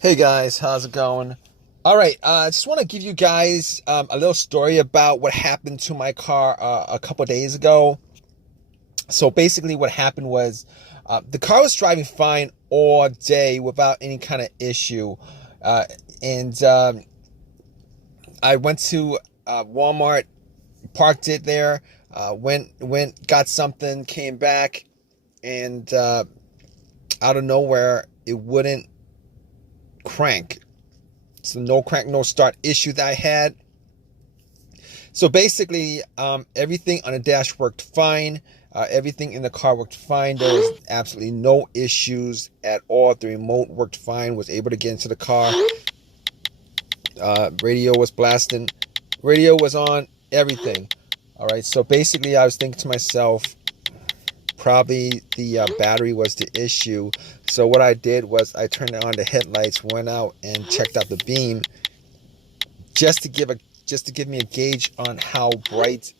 Hey guys, how's it going? All right, I just want to give you guys a little story about what happened to my car a couple days ago. So basically, what happened was the car was driving fine all day without any kind of issue, uh, and I went to Walmart, parked it there, went, got something, came back, and out of nowhere, it wouldn't crank. So no crank, no start issue that I had. So basically, everything on the dash worked fine. Everything in the car worked fine. There was absolutely no issues at all. The remote worked fine. Was able to get into the car. Radio was blasting. Radio was on. Everything. All right. So basically, I was thinking to myself, probably the battery was the issue. So what I did was I turned on the headlights, went out and checked out the beam, just to give me a gauge on how bright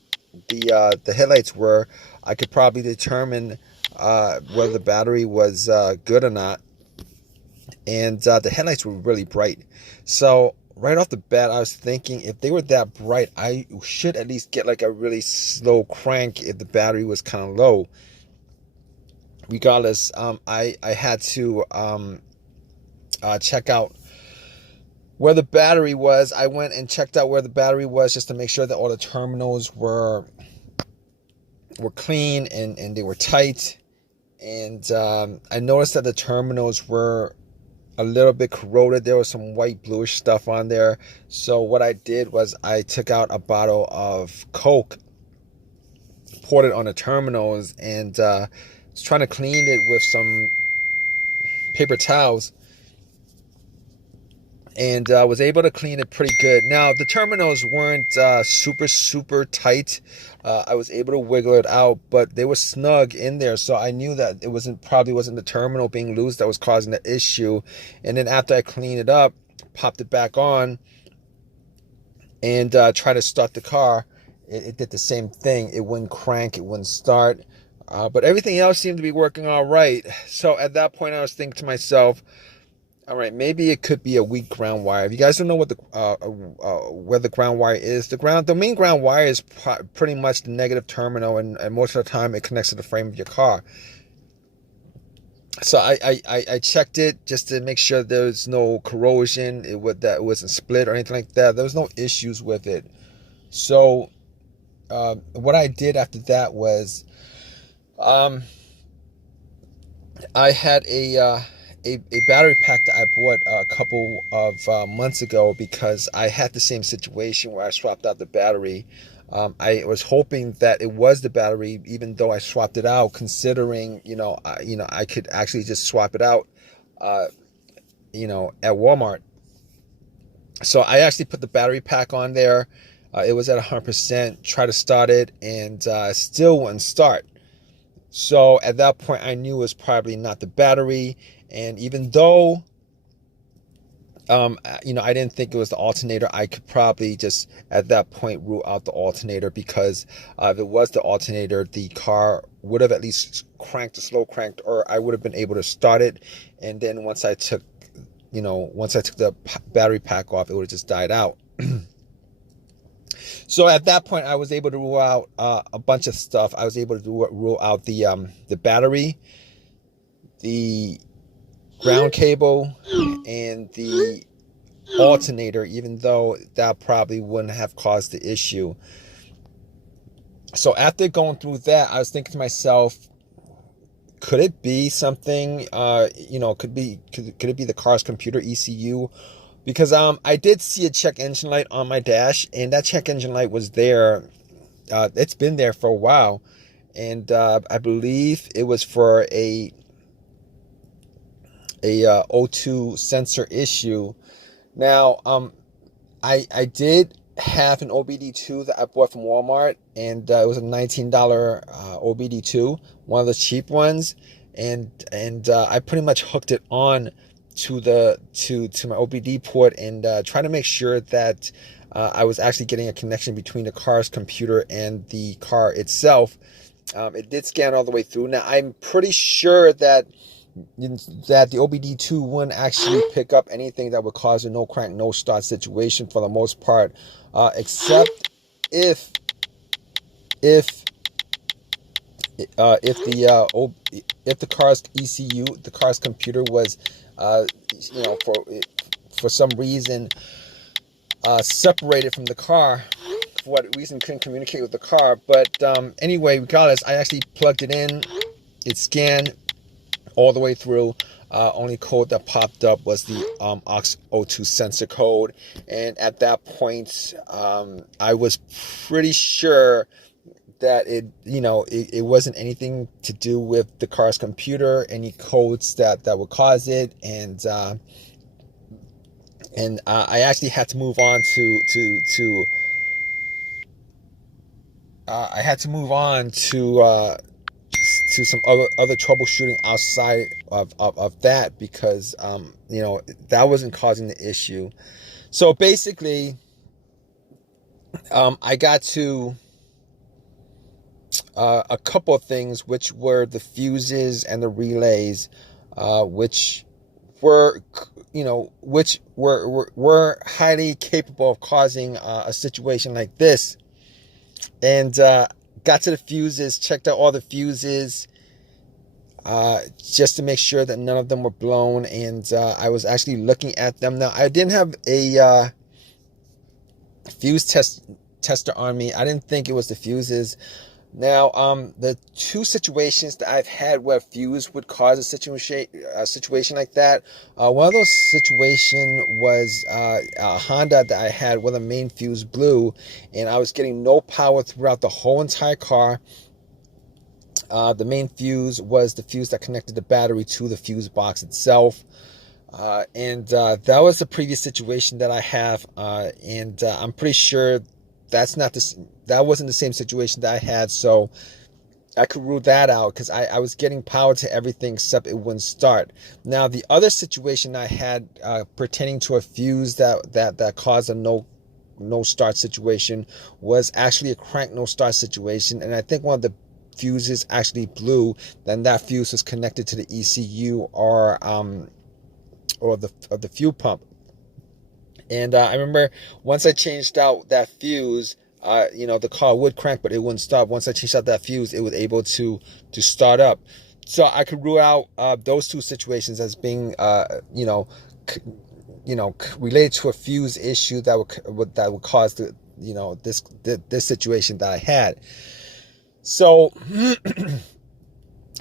the headlights were. I could probably determine whether the battery was good or not. And the headlights were really bright. So right off the bat, I was thinking if they were that bright, I should at least get like a really slow crank if the battery was kind of low. Regardless, I had to check out where the battery was. I went and checked out where the battery was just to make sure that all the terminals were clean and they were tight. And I noticed that the terminals were a little bit corroded. There was some white bluish stuff on there. So what I did was I took out a bottle of Coke, poured it on the terminals, and was trying to clean it with some paper towels, and was able to clean it pretty good. Now, the terminals weren't super tight. I was able to wiggle it out, but they were snug in there, so I knew that it probably wasn't the terminal being loose that was causing the issue. And then after I cleaned it up, popped it back on, and tried to start the car, it did the same thing. It wouldn't crank, it wouldn't start, but everything else seemed to be working all right. So at that point, I was thinking to myself, all right, maybe it could be a weak ground wire. If you guys don't know what where the ground wire is, the main ground wire is pretty much the negative terminal, and most of the time it connects to the frame of your car. So I checked it just to make sure there was no corrosion, that it wasn't split or anything like that. There was no issues with it. So what I did after that was I had a battery pack that I bought a couple of months ago, because I had the same situation where I swapped out the battery. I was hoping that it was the battery, even though I swapped it out, considering I could actually just swap it out, at Walmart. So I actually put the battery pack on there. It was at 100%. Tried to start it, and still wouldn't start. So at that point, I knew it was probably not the battery. And even though, I didn't think it was the alternator, I could probably just at that point rule out the alternator, because if it was the alternator, the car would have at least cranked or slow cranked, or I would have been able to start it. And then once I took the battery pack off, it would have just died out. So at that point, I was able to rule out a bunch of stuff. I was able to rule out the battery, the ground cable, and the alternator, even though that probably wouldn't have caused the issue. So after going through that, I was thinking to myself, could it be something, could it be the car's computer ECU? Because I did see a check engine light on my dash, and that check engine light was there. It's been there for a while, and I believe it was for a O2 sensor issue. Now, I did have an OBD2 that I bought from Walmart, and it was a $19 OBD2, one of the cheap ones, and I pretty much hooked it on to my OBD port, and trying to make sure that I was actually getting a connection between the car's computer and the car itself. It did scan all the way through. Now, I'm pretty sure that that the OBD2 wouldn't actually pick up anything that would cause a no crank, no start situation for the most part, except if if if the car's ECU, the car's computer was, you know, for some reason separated from the car, for what reason couldn't communicate with the car. But anyway, regardless, I actually plugged it in. It scanned all the way through. Only code that popped up was the aux02 sensor code, and at that point, I was pretty sure that it wasn't anything to do with the car's computer, any codes that would cause it, and I actually had to move on I had to move on to some other troubleshooting outside of that, because that wasn't causing the issue. So basically, I got to a couple of things, which were the fuses and the relays, which were highly capable of causing a situation like this. And got to the fuses, checked out all the fuses, just to make sure that none of them were blown. And I was actually looking at them. Now, I didn't have a fuse tester on me. I didn't think it was the fuses. Now, the two situations that I've had where fuse would cause a situation like that, one of those situations was a Honda that I had where the main fuse blew, and I was getting no power throughout the whole entire car. The main fuse was the fuse that connected the battery to the fuse box itself. And that was the previous situation that I have, and I'm pretty sure that wasn't the same situation that I had, so I could rule that out, because I was getting power to everything except it wouldn't start. Now, the other situation I had pertaining to a fuse that caused a no start situation was actually a crank no start situation, and I think one of the fuses actually blew. Then that fuse was connected to the ECU or the fuel pump. And I remember once I changed out that fuse, the car would crank, but it wouldn't stop. Once I changed out that fuse, it was able to start up. So I could rule out those two situations as being, related to a fuse issue that would cause this situation that I had. So,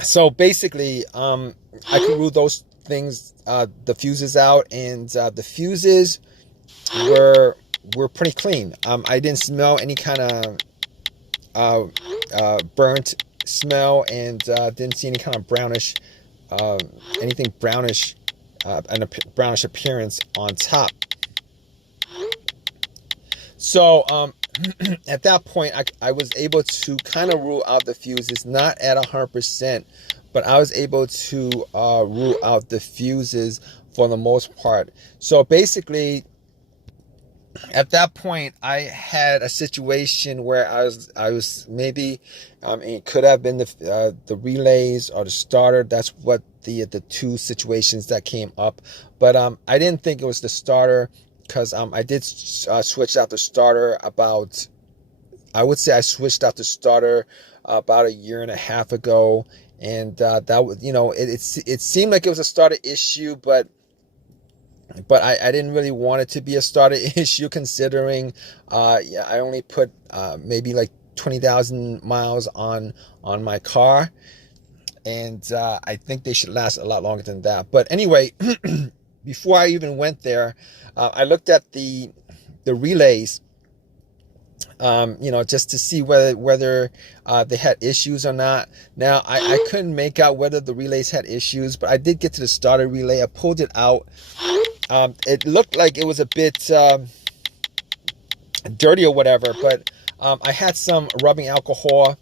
so basically, I could rule those things, the fuses out, and the fuses were pretty clean. I didn't smell any kind of burnt smell, and didn't see any kind of brownish, anything brownish, and a brownish appearance on top. So at that point, I was able to kind of rule out the fuses, not at 100%, but I was able to rule out the fuses for the most part. So basically, at that point, I had a situation where I was maybe, it could have been the relays or the starter. That's what the two situations that came up. But I didn't think it was the starter, because I did switch out the starter about, I would say I switched out the starter about a year and a half ago, and that was, it seemed like it was a starter issue, but I didn't really want it to be a starter issue, considering I only put maybe like 20,000 miles on my car, and I think they should last a lot longer than that. But anyway, before I even went there, I looked at the relays, just to see whether they had issues or not. Now, I couldn't make out whether the relays had issues, but I did get to the starter relay. I pulled it out. It looked like it was a bit dirty or whatever, but I had some rubbing alcohol,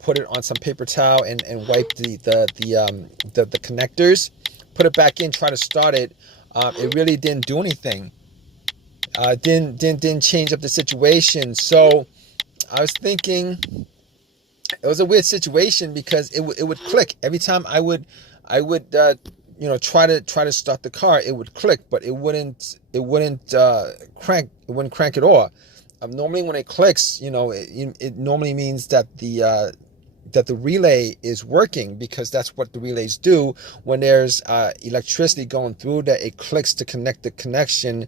put it on some paper towel, and wiped the connectors, put it back in, try to start it. It really didn't do anything. Didn't change up the situation. So I was thinking it was a weird situation, because it would click every time I would I would try to start the car. It would click, but it wouldn't crank. It wouldn't crank at all. Normally when it clicks, it normally means that the relay is working, because that's what the relays do when there's electricity going through, that it clicks to connect the connection,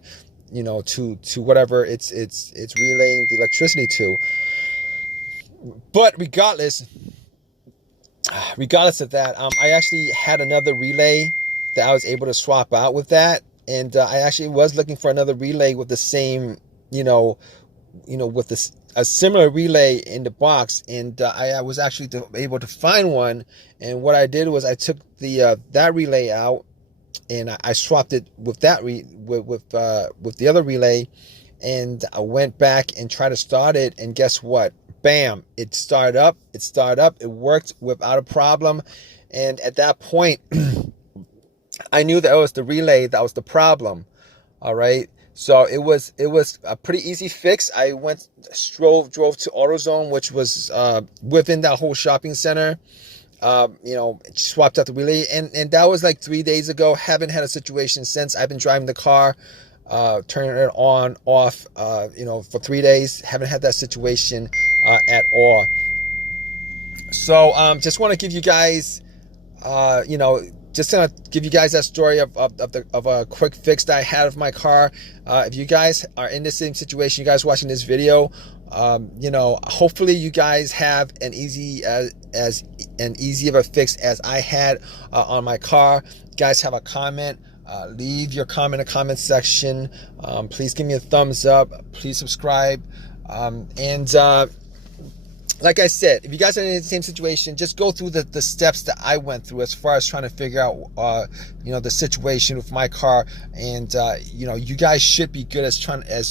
to whatever it's relaying the electricity to. But regardless of that, I actually had another relay that I was able to swap out with that, and I actually was looking for another relay with the same, with this a similar relay in the box, and I was actually able to find one. And what I did was I took the that relay out, and I swapped it with that with the other relay, and I went back and tried to start it, and guess what? Bam! It started up. It worked without a problem. And at that point, I knew that it was the relay that was the problem. All right. So it was a pretty easy fix. I drove to AutoZone, which was within that whole shopping center. Swapped out the relay, and that was like 3 days ago. Haven't had a situation since. I've been driving the car, turning it on, off, for 3 days. Haven't had that situation at all. So just want to give you guys, just gonna give you guys that story of a quick fix that I had of my car. If you guys are in the same situation, you guys watching this video, hopefully you guys have an easy of a fix as I had on my car. You guys have a comment, leave your comment in the comment section. Please give me a thumbs up. Please subscribe. Like I said, if you guys are in the same situation, just go through the steps that I went through as far as trying to figure out, the situation with my car. And, you guys should be good as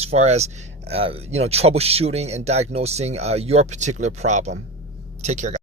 far as troubleshooting and diagnosing your particular problem. Take care, guys.